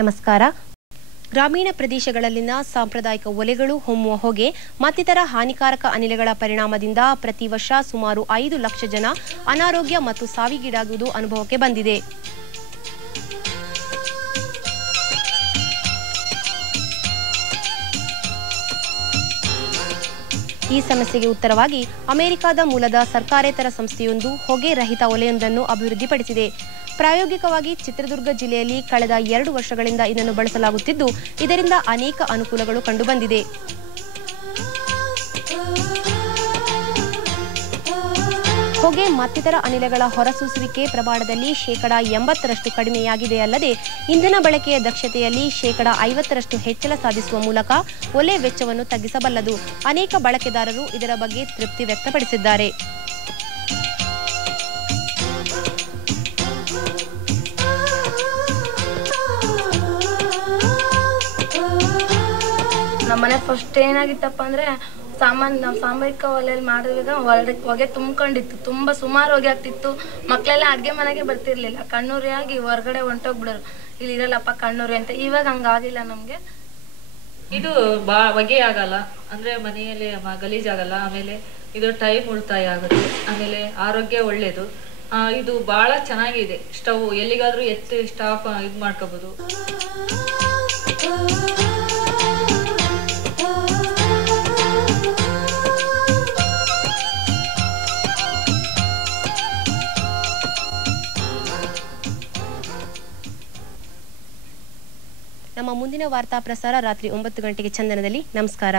ನಮಸ್ಕಾರ. ಗ್ರಾಮೀಣ ಪ್ರದೇಶಗಳಲ್ಲಿನ ಸಾಂಪ್ರದಾಯಿಕ ಒಲೆಗಳು ಹೊಮ್ಮುವ ಹೊಗೆ ಮತ್ತಿತರ ಹಾನಿಕಾರಕ ಅನಿಲಗಳ ಪರಿಣಾಮದಿಂದ ಪ್ರತಿ ವರ್ಷ ಸುಮಾರು 5 ಲಕ್ಷ ಜನ ಅನಾರೋಗ್ಯ ಮತ್ತು ಸಾವಿಗೀಡಾಗುವುದು ಅನುಭವಕ್ಕೆ ಬಂದಿದೆ. ಈ ಸಮಸ್ಯೆಗೆ ಉತ್ತರವಾಗಿ ಅಮೆರಿಕದ ಮೂಲದ ಸರ್ಕಾರೇತರ ಸಂಸ್ಥೆಯೊಂದು ಹೊಗೆ ರಹಿತ ಒಲೆಯೊಂದನ್ನು ಅಭಿವೃದ್ಧಿಪಡಿಸಿದೆ. ಪ್ರಾಯೋಗಿಕವಾಗಿ ಚಿತ್ರದುರ್ಗ ಜಿಲ್ಲೆಯಲ್ಲಿ ಕಳೆದ 2 ವರ್ಷಗಳಿಂದ ಇದನ್ನು ಬಳಸಲಾಗುತ್ತಿದ್ದು, ಇದರಿಂದ ಅನೇಕ ಅನುಕೂಲಗಳು ಕಂಡುಬಂದಿದೆ. ಹೊಗೆ ಮತ್ತಿತರ ಅನಿಲಗಳ ಹೊರಸೂಸುವಿಕೆ ಪ್ರಮಾಣದಲ್ಲಿ 80% ಕಡಿಮೆಯಾಗಿದೆಯಲ್ಲದೆ ಇಂಧನ ಬಳಕೆಯ ದಕ್ಷತೆಯಲ್ಲಿ 50% ಹೆಚ್ಚಳ ಸಾಧಿಸುವ ಮೂಲಕ ಒಲೆ ವೆಚ್ಚವನ್ನು ತಗ್ಗಿಸಬಲ್ಲದು. ಅನೇಕ ಬಳಕೆದಾರರು ಇದರ ಬಗ್ಗೆ ತೃಪ್ತಿ ವ್ಯಕ್ತಪಡಿಸಿದ್ದಾರೆ. ನಮ್ಮನೆ ಫಸ್ಟ್ ಏನಾಗಿತ್ತಪ್ಪ ಅಂದ್ರೆ ನಾವು ಸಾಂಬಾರಿಕ ಒಲೆಯಲ್ಲಿ ಮಾಡಿದಾಗ ಹೊಗೆ ತುಂಬ್ಕೊಂಡಿತ್ತು. ತುಂಬಾ ಸುಮಾರು ಹೊಗೆ ಆಗ್ತಿತ್ತು. ಮಕ್ಕಳೆಲ್ಲ ಅಡ್ಗೆ ಮನೆಗೆ ಬರ್ತಿರ್ಲಿಲ್ಲ. ಕಣ್ಣೂರಿಯಾಗಿ ಹೊರಗಡೆ ಹೊಂಟೋಗ್ಬಿಡೋರು, ಇಲ್ಲಿ ಇರಲ್ಲಪ್ಪ ಕಣ್ಣೂರಿ ಅಂತ. ಇವಾಗ ಹಂಗಾಗಿಲ್ಲ ನಮ್ಗೆ. ಇದು ಹೊಗೆ ಆಗಲ್ಲ ಅಂದ್ರೆ ಮನೆಯಲ್ಲಿ ಗಲೀಜಾಗಲ್ಲ. ಆಮೇಲೆ ಇದು ಟೈಮ್ ಉಳಿತಾಯ ಆಗುತ್ತೆ. ಆಮೇಲೆ ಆರೋಗ್ಯ ಒಳ್ಳೇದು. ಇದು ಬಹಳ ಚೆನ್ನಾಗಿದೆ. ಸ್ಟವ್ ಎಲ್ಲಿಗಾದ್ರೂ ಎತ್ತಿ ಸ್ಟಾಪ್ ಇದು ಮಾಡ್ಕೋಬಹುದು. ನಮ್ಮ ಮುಂದಿನ ವಾರ್ತಾ ಪ್ರಸಾರ ರಾತ್ರಿ 9 ಗಂಟೆಗೆ ಚಂದನದಲ್ಲಿ. ನಮಸ್ಕಾರ.